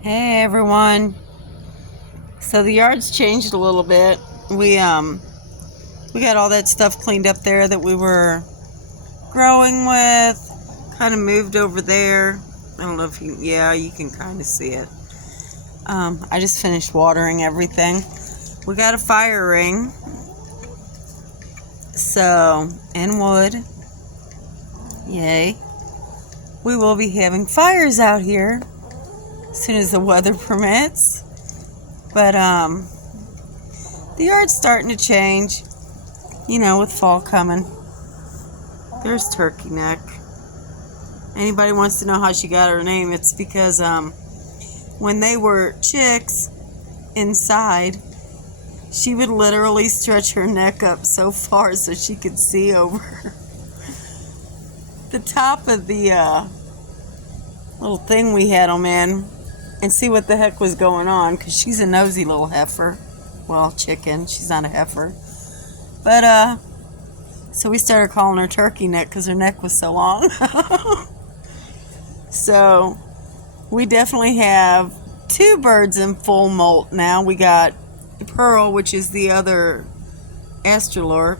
Hey everyone. So the yard's changed a little bit. We got all that stuff cleaned up there that we were growing with. Kind of moved over there. I don't know if you can kind of see it. I just finished watering everything. We got a fire ring. So, and wood. Yay. We will be having fires out here as soon as the weather permits. But the yard's starting to change, with fall coming. There's Turkey Neck. Anybody wants to know how she got her name, it's because when they were chicks inside, she would literally stretch her neck up so far so she could see over the top of the little thing we had them in and see what the heck was going on, because she's a nosy little heifer. Well, chicken. She's not a heifer. But, so we started calling her Turkey Neck because her neck was so long. So, we definitely have two birds in full molt now. We got Pearl, which is the other Astrolorp.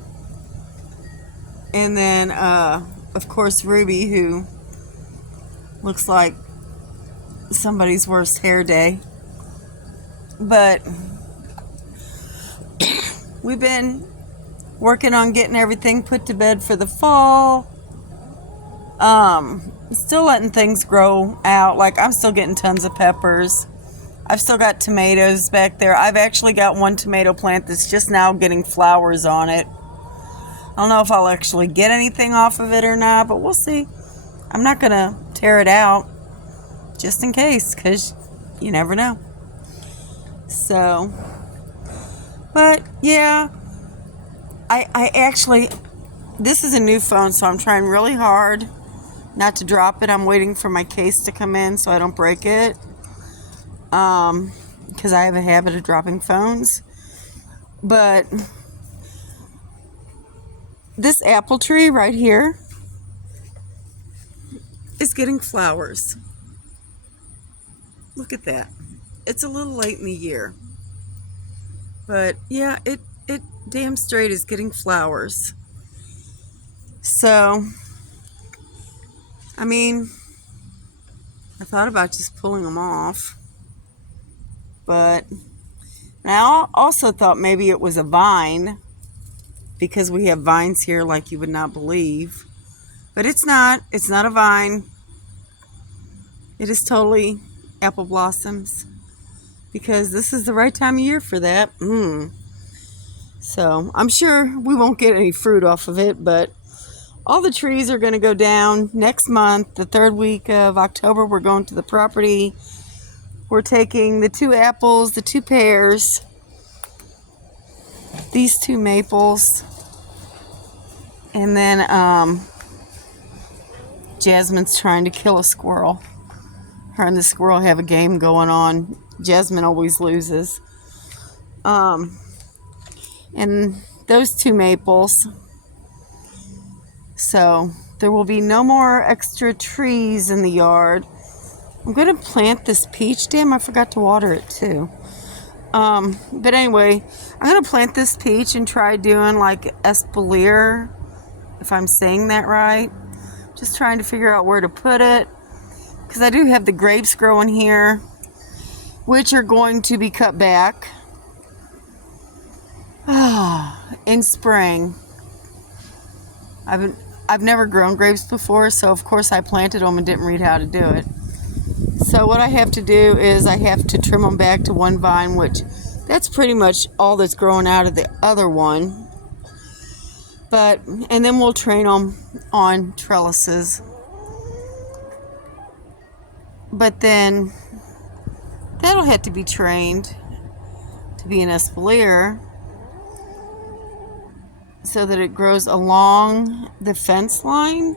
And then, of course, Ruby, who looks like somebody's worst hair day. But we've been working on getting everything put to bed for the fall. Still letting things grow out. Like, I'm still getting tons of peppers. I've still got tomatoes back there. I've actually got one tomato plant that's just now getting flowers on it. I don't know if I'll actually get anything off of it or not, but we'll see. I'm not going to tear it out just in case, because you never know. So, but yeah, I actually, this is a new phone, so I'm trying really hard not to drop it. I'm waiting for my case to come in so I don't break it, because I have a habit of dropping phones. But this apple tree right here is getting flowers. Look at that. It's a little late in the year, but yeah, it damn straight is getting flowers. So, I mean, I thought about just pulling them off, but I also thought maybe it was a vine, because we have vines here like you would not believe. But it's not. It's not a vine. It is totally apple blossoms, because this is the right time of year for that. So I'm sure we won't get any fruit off of it, but all the trees are going to go down next month. The third week of October, we're going to the property. We're taking the 2 apples, the 2 pears, these 2 maples, and then Jasmine's trying to kill a squirrel. Her and the squirrel have a game going on. Jasmine always loses. And those 2 maples. So there will be no more extra trees in the yard. I'm going to plant this peach. Damn, I forgot to water it too. But anyway, I'm going to plant this peach and try doing like espalier, if I'm saying that right. Just trying to figure out where to put it, because I do have the grapes growing here, which are going to be cut back in spring. I've never grown grapes before, so of course I planted them and didn't read how to do it. So what I have to do is I have to trim them back to 1 vine, which that's pretty much all that's growing out of the other one. And then we'll train them on trellises. But then that'll have to be trained to be an espalier, so that it grows along the fence line.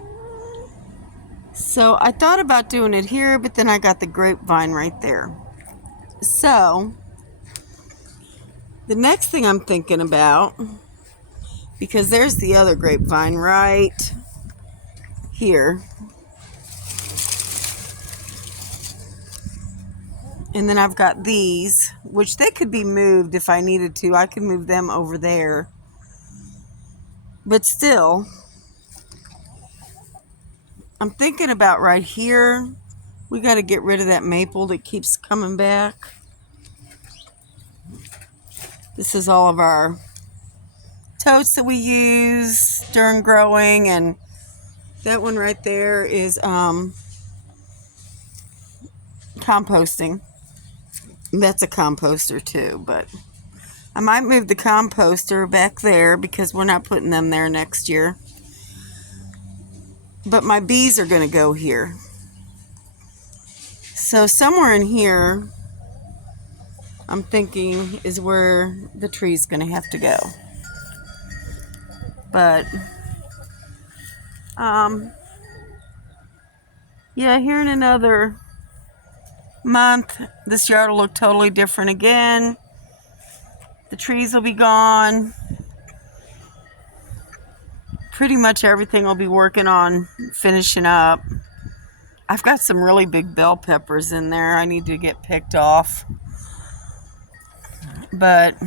So I thought about doing it here, but then I got the grapevine right there. So the next thing I'm thinking about, because there's the other grapevine right here. And then I've got these, which they could be moved if I needed to. I could move them over there. But still, I'm thinking about right here. We got to get rid of that maple that keeps coming back. This is all of our totes that we use during growing, and that one right there is composting. That's a composter too, but I might move the composter back there because we're not putting them there next year. But my bees are going to go here. So somewhere in here, I'm thinking, is where the tree's going to have to go. But, yeah, here in another month, this yard will look totally different again. The trees will be gone. Pretty much everything will be working on finishing up. I've got some really big bell peppers in there I need to get picked off. But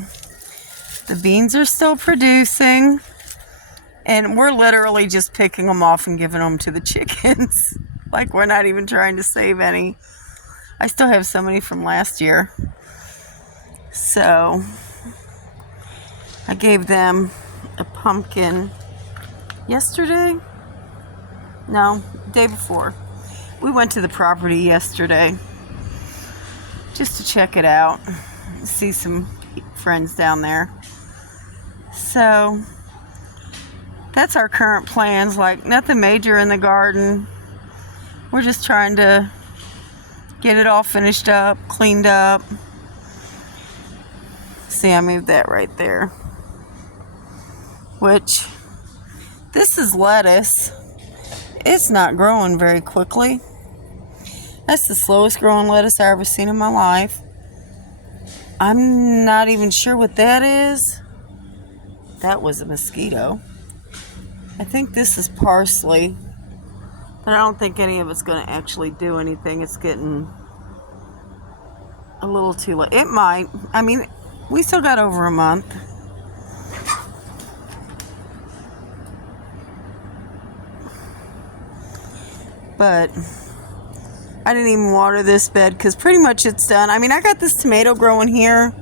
the beans are still producing. And we're literally just picking them off and giving them to the chickens. Like we're not even trying to save any. I still have so many from last year. So I gave them a pumpkin yesterday? No, day before. We went to the property yesterday just to check it out, see some friends down there. So that's our current plans, like nothing major in the garden. We're just trying to get it all finished up, cleaned up. See, I moved that right there. Which, this is lettuce. It's not growing very quickly. That's the slowest growing lettuce I've ever seen in my life. I'm not even sure what that is. That was a mosquito. I think this is parsley. But I don't think any of it's going to actually do anything. It's getting a little too late. It might. I mean, we still got over a month. But I didn't even water this bed because pretty much it's done. I mean, I got this tomato growing here.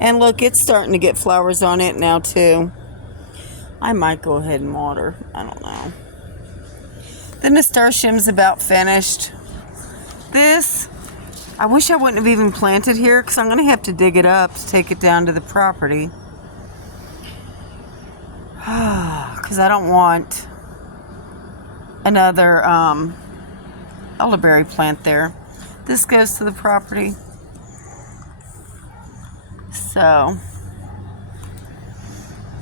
And look, it's starting to get flowers on it now too. I might go ahead and water. I don't know. The nasturtium's about finished. This, I wish I wouldn't have even planted here because I'm going to have to dig it up to take it down to the property. Because I don't want another elderberry plant there. This goes to the property. So,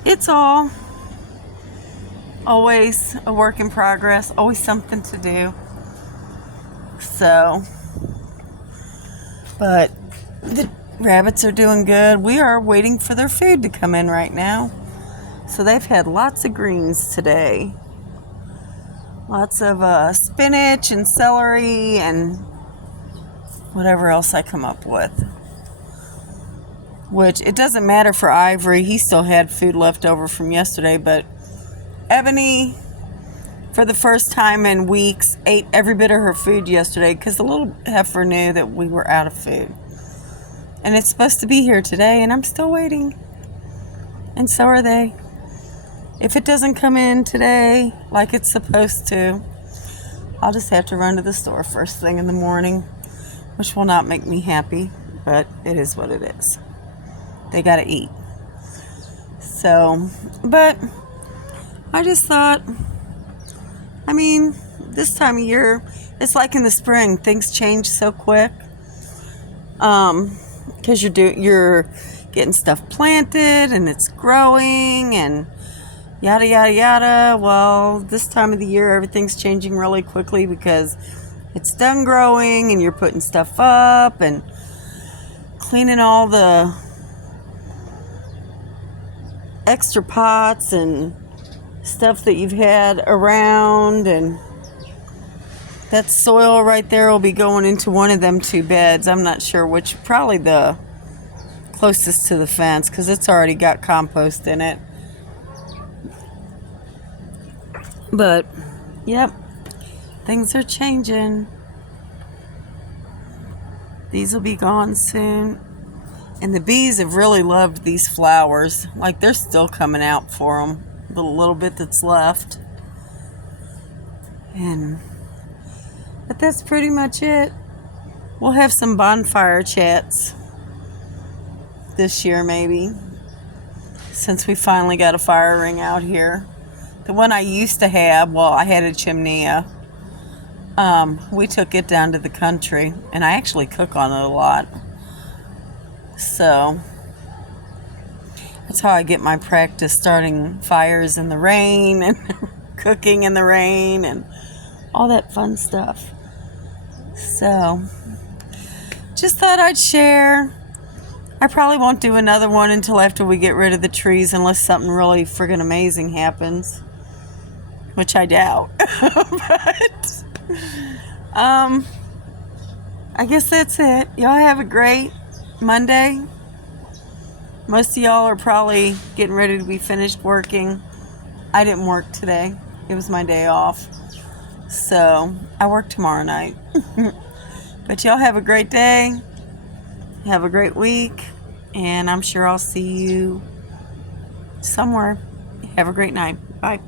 it's all always a work in progress, always something to do. So, but the rabbits are doing good. We are waiting for their food to come in right now. So they've had lots of greens today. Lots of spinach and celery and whatever else I come up with. Which, it doesn't matter for Ivory. He still had food left over from yesterday, but Ebony, for the first time in weeks, ate every bit of her food yesterday because the little heifer knew that we were out of food. And it's supposed to be here today, and I'm still waiting. And so are they. If it doesn't come in today like it's supposed to, I'll just have to run to the store first thing in the morning, which will not make me happy, but it is what it is. They gotta eat. So, but I just thought, I mean, this time of year, it's like in the spring, things change so quick. Because you're getting stuff planted and it's growing and yada yada yada. Well, this time of the year, everything's changing really quickly because it's done growing and you're putting stuff up and cleaning all the extra pots and stuff that you've had around, and That soil right there will be going into one of them two beds. I'm not sure which, probably the closest to the fence because it's already got compost in it. But, yep, things are changing. These will be gone soon. And the bees have really loved these flowers. Like, they're still coming out for them. The little bit that's left. But that's pretty much it. We'll have some bonfire chats this year, maybe. Since we finally got a fire ring out here. The one I used to have, well, I had a chimney. We took it down to the country, and I actually cook on it a lot. So that's how I get my practice, starting fires in the rain and cooking in the rain and all that fun stuff. So just thought I'd share. I probably won't do another one until after we get rid of the trees, unless something really friggin' amazing happens, which I doubt. But I guess that's it. Y'all have a great Monday. Most of y'all are probably getting ready to be finished working. I didn't work today. It was my day off. So I work tomorrow night. But y'all have a great day. Have a great week. And I'm sure I'll see you somewhere. Have a great night. Bye.